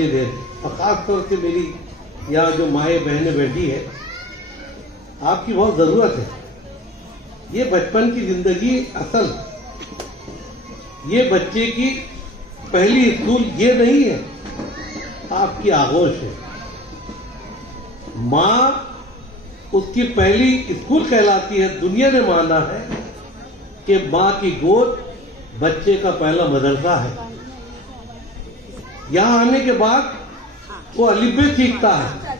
توجہ دے دیں، اور خاص طور سے میری یہاں جو مائیں بہنیں بیٹھی ہے، آپ کی بہت ضرورت ہے. یہ بچپن کی زندگی اصل، یہ بچے کی پہلی اسکول یہ نہیں ہے، آپ کی آغوش ہے. ماں اس کی پہلی اسکول کہلاتی ہے. دنیا نے مانا ہے کہ ماں کی گود بچے کا پہلا مدرسہ ہے. یہاں آنے کے بعد وہ الف ب سیکھتا ہے،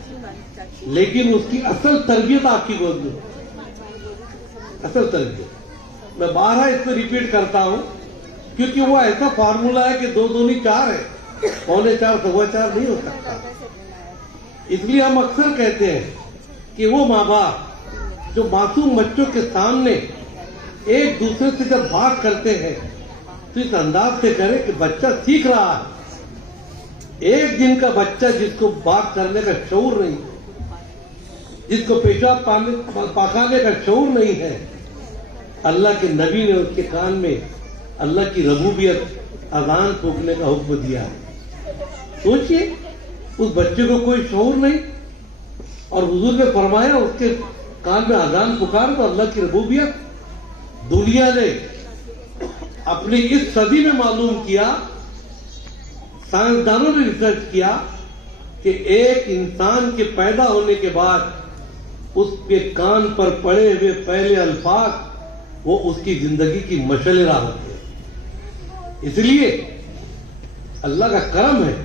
لیکن اس کی اصل تربیت آپ کی گود میں، اصل تربیت. میں بارہا اس کو ریپیٹ کرتا ہوں کیونکہ وہ ایسا فارمولا ہے کہ 2 دونی 4 ہے، 4.25 4.25 نہیں ہو سکتا. اس لیے ہم اکثر کہتے ہیں کہ وہ ماں باپ جو معصوم بچوں کے سامنے ایک دوسرے سے جب بات کرتے ہیں تو اس انداز سے کرے کہ بچہ سیکھ رہا ہے. ایک دن کا بچہ جس کو بات کرنے کا شعور نہیں، جس کو پیشاب پاخانے کا شعور نہیں ہے، اللہ کے نبی نے اس کے کان میں اللہ کی ربوبیت اذان پھونکنے کا حکم دیا ہے. سوچئے اس بچے کو کوئی شعور نہیں، اور حضور نے فرمایا اس کے کان میں اذان پکار تو اللہ کی ربوبیت. دنیا نے اپنی اس صدی میں معلوم کیا، سائنسدانوں نے ریسرچ کیا کہ ایک انسان کے پیدا ہونے کے بعد اس کے کان پر پڑے ہوئے پہلے الفاظ وہ اس کی زندگی کی مشعل راہ ہوتے ہیں. اس لیے اللہ کا کرم ہے،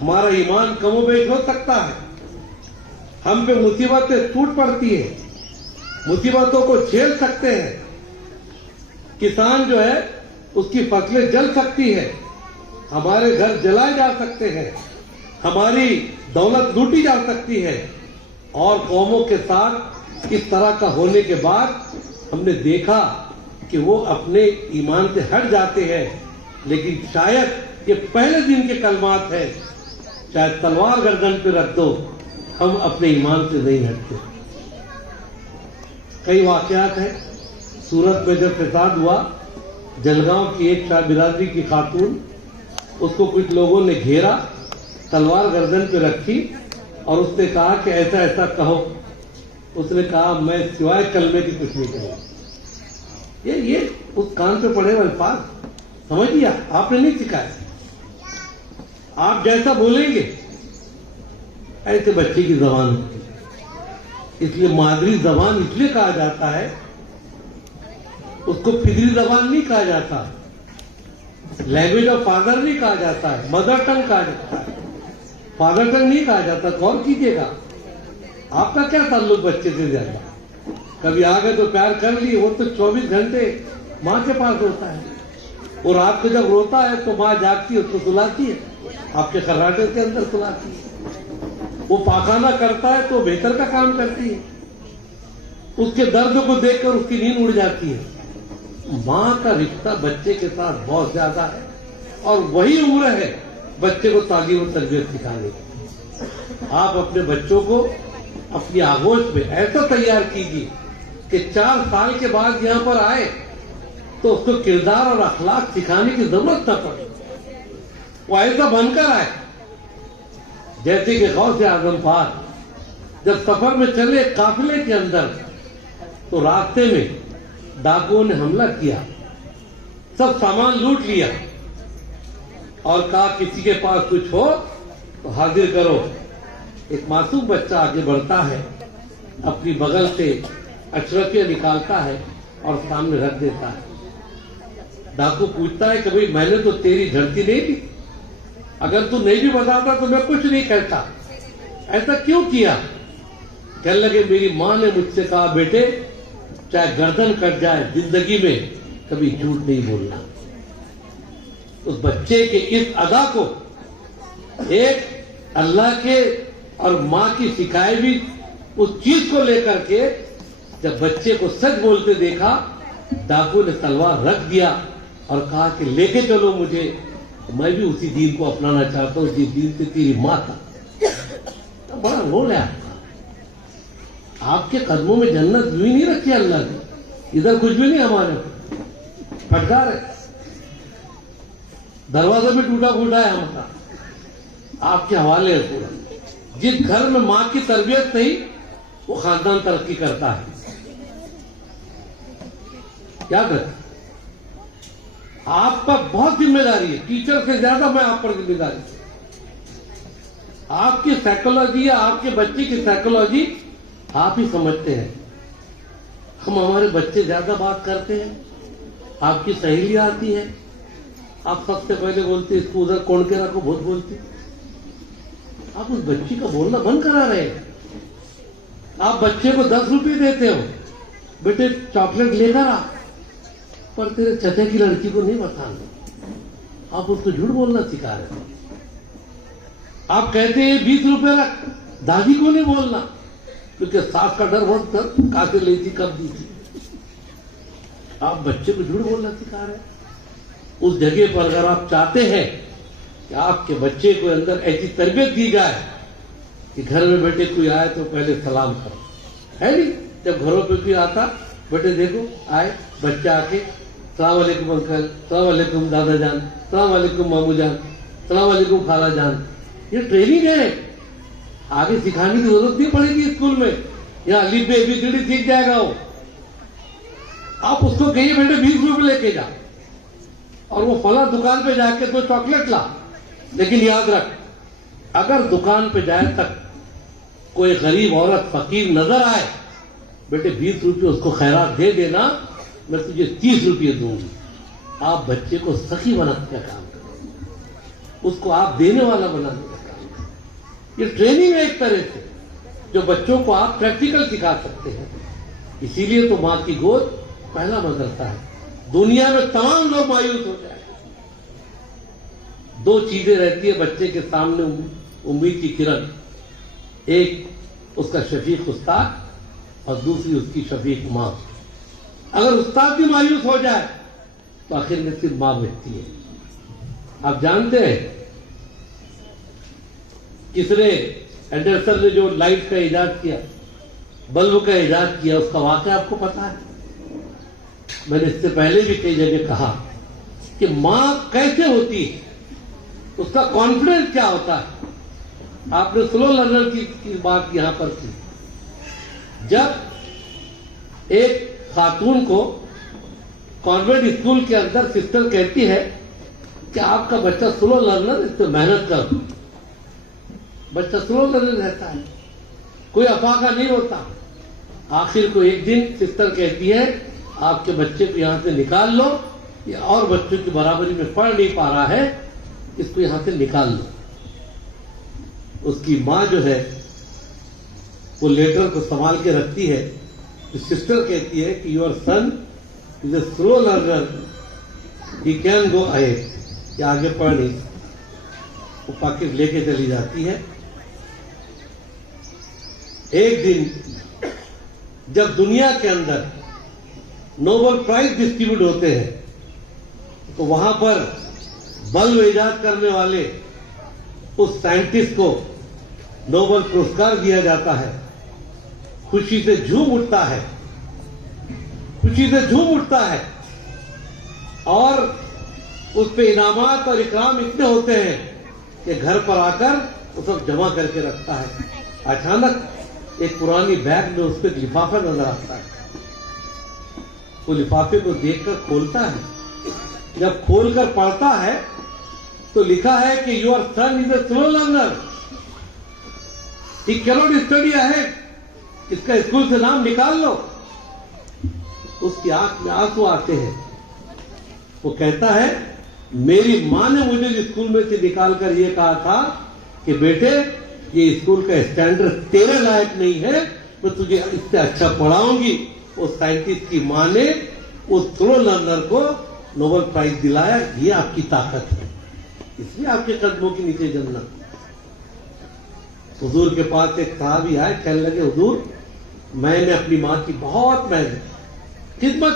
ہمارا ایمان کم و بیش ہو سکتا ہے، ہم پہ مصیبتیں ٹوٹ پڑتی ہیں، مصیبتوں کو جھیل سکتے ہیں. کسان جو ہے اس کی فصلیں جل سکتی ہے، ہمارے گھر جلائے جا سکتے ہیں، ہماری دولت لوٹی جا سکتی ہے. اور قوموں کے ساتھ اس طرح کا ہونے کے بعد ہم نے دیکھا کہ وہ اپنے ایمان سے ہٹ جاتے ہیں. لیکن شاید یہ پہلے دن کے کلمات ہیں، شاید تلوار گردن پہ رکھ دو، ہم اپنے ایمان سے نہیں ہٹتے. کئی واقعات ہیں. سورت میں جب فساد ہوا، جلگاؤں کی ایک شاہ برادری کی خاتون، اس کو کچھ لوگوں نے گھیرا، تلوار گردن پہ رکھی اور اس نے کہا کہ ایسا ایسا کہو. اس نے کہا میں سوائے کلمے کی کچھ نہیں کہوں. یہ اس کان پہ پڑے ہوئے الفاظ سمجھ لیا، آپ نے نہیں سکھایا. آپ جیسا بولیں گے ایسے بچے کی زبان ہوتی ہے. اس لیے مادری زبان اس لیے کہا جاتا ہے، اس کو فطری زبان نہیں کہا جاتا، لینگویج آف فادر نہیں کہا جاتا ہے، مدر ٹنگ کہا جاتا ہے، فادر ٹنگ نہیں کہا جاتا. غور کیجیے گا، آپ کا کیا تعلق بچے سے زیادہ؟ کبھی آ گئے تو پیار کر لیے، وہ تو 24 گھنٹے ماں کے پاس ہوتا ہے. اور رات کو جب روتا ہے تو ماں جاگتی ہے، اس کو سلاتی ہے، آپ کے خراٹے کے اندر سلاتی ہے. وہ پاخانہ کرتا ہے تو بہتر کا کام کرتی ہے، اس کے درد کو دیکھ کر اس کی نیند اڑ جاتی ہے. ماں کا رشتہ بچے کے ساتھ بہت زیادہ ہے، اور وہی عمر ہے بچے کو تعلیم و تربیت سکھانے کی. آپ اپنے بچوں کو اپنی آغوش میں ایسا تیار کیجیے کہ 4 سال کے بعد یہاں پر آئے تو اس کو کردار اور اخلاق سکھانے کی ضرورت نہ پڑے. وہ ایسا بن کر آئے جیسے کہ غوث اعظم پاک جب سفر میں چلے قافلے کے اندر تو راستے میں ڈاکوؤں نے حملہ کیا، سب سامان لوٹ لیا اور کہا کسی کے پاس کچھ ہو تو حاضر کرو. ایک معصوم بچہ آگے بڑھتا ہے، اپنی بغل سے اشرفیہ نکالتا ہے اور سامنے رکھ دیتا ہے. ڈاکو پوچھتا ہے کہ بھئی میں نے تو تیری جھڑتی نہیں دی، اگر تو نہیں بھی بتاتا تو میں کچھ نہیں کہتا، ایسا کیوں کیا؟ کہنے لگے میری ماں نے مجھ سے کہا بیٹے چاہے گردن کٹ جائے زندگی میں کبھی جھوٹ نہیں بولنا. اس بچے کے اس ادا کو ایک اللہ کے اور ماں کی سکھائی بھی اس چیز کو لے کر کے جب بچے کو سچ بولتے دیکھا، ڈاکو نے تلوار رکھ دیا اور کہا کہ لے کے چلو مجھے، میں بھی اسی دین کو اپنانا چاہتا ہوں جس دین سے تیری ماں تھا. بڑا رول ہے آپ کے قدموں میں جنت بھی نہیں رکھی اللہ نے، ادھر کچھ بھی نہیں ہمارے پھٹکار ہے، دروازہ بھی ٹوٹا پھوٹا ہے ہمارا. آپ کے حوالے ہے پورا. جس گھر میں ماں کی تربیت نہیں وہ خاندان ترقی کرتا ہے. کیا کرتے آپ پر بہت ذمہ داری ہے, ٹیچر سے زیادہ میں آپ پر ذمہ داری ہے. آپ کی سائیکولوجی یا آپ کے بچے کی سائیکولوجی آپ ہی سمجھتے ہیں. ہم ہمارے بچے زیادہ بات کرتے ہیں, آپ کی سہیلی آتی ہے, آپ سب سے پہلے بولتے اس کو ادھر کون کے رکھو, بہت بولتی. آپ اس بچی کا بولنا بند کرا رہے ہیں. آپ بچے کو 10 روپے دیتے ہو, بیٹے چاکلیٹ لے کر آ, پر تیرے چچا کی لڑکی کو نہیں بتانا. آپ اس کو جھوٹ بولنا سکھا رہے ہیں. آپ کہتے ہیں 20 روپے رکھ, دادی کو نہیں بولنا, کیونکہ ساس کا ڈر ہوتا کہاں سے لی تھی کب دی تھی. آپ بچے کو جھوٹ بولنا سکھا رہے ہیں. اس جگہ پر اگر آپ چاہتے ہیں کہ آپ کے بچے کو اندر ایسی تربیت دی جائے کہ گھر میں بیٹے کوئی آئے تو پہلے سلام کرو, ہے نہیں؟ جب گھروں پہ کوئی آتا, بیٹے دیکھو آئے بچہ آ کے السلام علیکم انکل, السلام علیکم دادا جان, السلام علیکم مامو جان, السلام علیکم خالہ جان. یہ ٹریننگ ہے, آگے سکھانے کی ضرورت نہیں پڑے گی اسکول میں. یہاں الف بے بی سی ڈی سیکھ جائے گا وہ. آپ اس کو کہیے بیٹے 20 روپے لے کے جا, اور وہ فلاں دکان پہ جا کے تو چاکلیٹ لا. لیکن یاد رکھ, اگر دکان پہ جائے تک کوئی غریب عورت فقیر نظر آئے, بیٹے 20 روپے اس کو خیرات دے دینا, میں تجھے 30 روپے دوں گی. آپ بچے کو سخی بنانے کا کام کریں, اس کو آپ دینے والا بنانے کا کام کریں. یہ ٹریننگ ہے ایک طرح سے جو بچوں کو آپ پریکٹیکل سکھا سکتے ہیں. اسی لیے تو ماں کی گود پہلا مدرسہ ہے. دنیا میں تمام لوگ مایوس ہو جائیں. 2 چیزیں رہتی ہے بچے کے سامنے امید کی کرن, ایک اس کا شفیق استاد اور دوسری اس کی شفیق ماں. اگر استاد بھی مایوس ہو جائے تو آخر میں صرف ماں بچتی ہے. آپ جانتے ہیں کس نے, ایڈرسن نے جو لائٹ کا ایجاد کیا, بلب کا ایجاد کیا, اس کا واقعہ آپ کو پتا ہے. میں نے اس سے پہلے بھی کئی جگہ کہا کہ ماں کیسے ہوتی ہے, اس کا کانفیڈنس کیا ہوتا ہے. آپ نے سلو لرنر کی بات یہاں پر کی. جب ایک خاتون کو کانوینٹ اسکول کے اندر سسٹر کہتی ہے کہ آپ کا بچہ سلو لرنر, اس سے محنت کرو. بچہ سلو لرنر رہتا ہے, کوئی افاقہ نہیں ہوتا. آخر کو ایک دن سسٹر کہتی ہے آپ کے بچے کو یہاں سے نکال لو, یہ اور بچوں کی برابری میں پڑھ نہیں پا رہا ہے, اس کو یہاں سے نکال لو. اس کی ماں جو ہے وہ لیٹر کو سنبھال کے رکھتی ہے. سسٹر کہتی ہے کہ your son is a slow learner, he can go ahead, کہ آگے پڑھ نہیں. وہ پاکٹ لے کے چلی جاتی ہے. ایک دن جب دنیا کے اندر نوبل پرائز ڈسٹریبیوٹ ہوتے ہیں تو وہاں پر بلب ایجاد کرنے والے اس سائنٹسٹ کو نوبل پرسکار دیا جاتا ہے. خوشی سے جھوم اٹھتا ہے, خوشی سے جھوم اٹھتا ہے, اور اس پہ انعامات اور اکرام اتنے ہوتے ہیں کہ گھر پر آ کر وہ سب جمع کر کے رکھتا ہے. اچانک ایک پرانی بیگ میں اس پہ لفافہ نظر آتا ہے. وہ لفافے کو دیکھ کر کھولتا ہے. جب کھول کر پڑھتا ہے تو لکھا ہے کہ your son is a slow learner, he cannot study ahead, اس کا اسکول سے نام نکال لو. اس کی آنکھ میں آنسو آتے ہیں. وہ کہتا ہے میری ماں نے مجھے اسکول میں سے نکال کر یہ کہا تھا کہ بیٹے یہ اسکول کا اسٹینڈرڈ تیرے لائق نہیں ہے, میں تجھے اس سے اچھا پڑھاؤں گی. اس سائنٹسٹ کی ماں نے اس سلو لرنر کو نوبل پرائز دلایا. یہ آپ کی طاقت ہے, اس لیے آپ کے قدموں کے نیچے جمنا. حضور کے پاس ایک صحابی آئے, کہنے لگے حضور میں نے اپنی ماں کی بہت محنت, خدمت,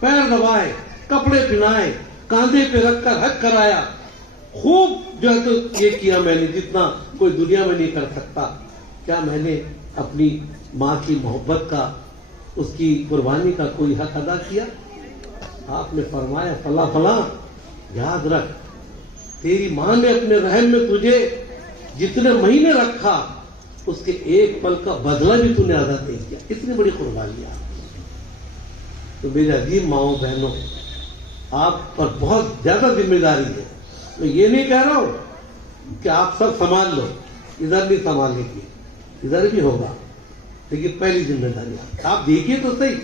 پیر دبائے, کپڑے پہنائے, کاندھے پہ رکھ کر حج کرایا, خوب جو ہے تو یہ کیا میں نے جتنا کوئی دنیا میں نہیں کر سکتا. کیا میں نے اپنی ماں کی محبت کا, اس کی قربانی کا کوئی حق ادا کیا؟ آپ نے فرمایا فلاں فلاں, یاد رکھ تیری ماں نے اپنے رحم میں تجھے جتنے مہینے رکھا اس کے ایک پل کا بدلہ بھی تو نے ادا نہیں کیا. اتنی بڑی قربانیاں. تو میرے عظیم ماؤں بہنوں، آپ پر بہت زیادہ ذمہ داری ہے. میں یہ نہیں کہہ رہا ہوں کہ آپ سب سنبھال لو، ادھر نہیں سنبھالنے کی، ادھر بھی ہوگا، لیکن پہلی ذمہ داری آپ دیکھیے تو صحیح.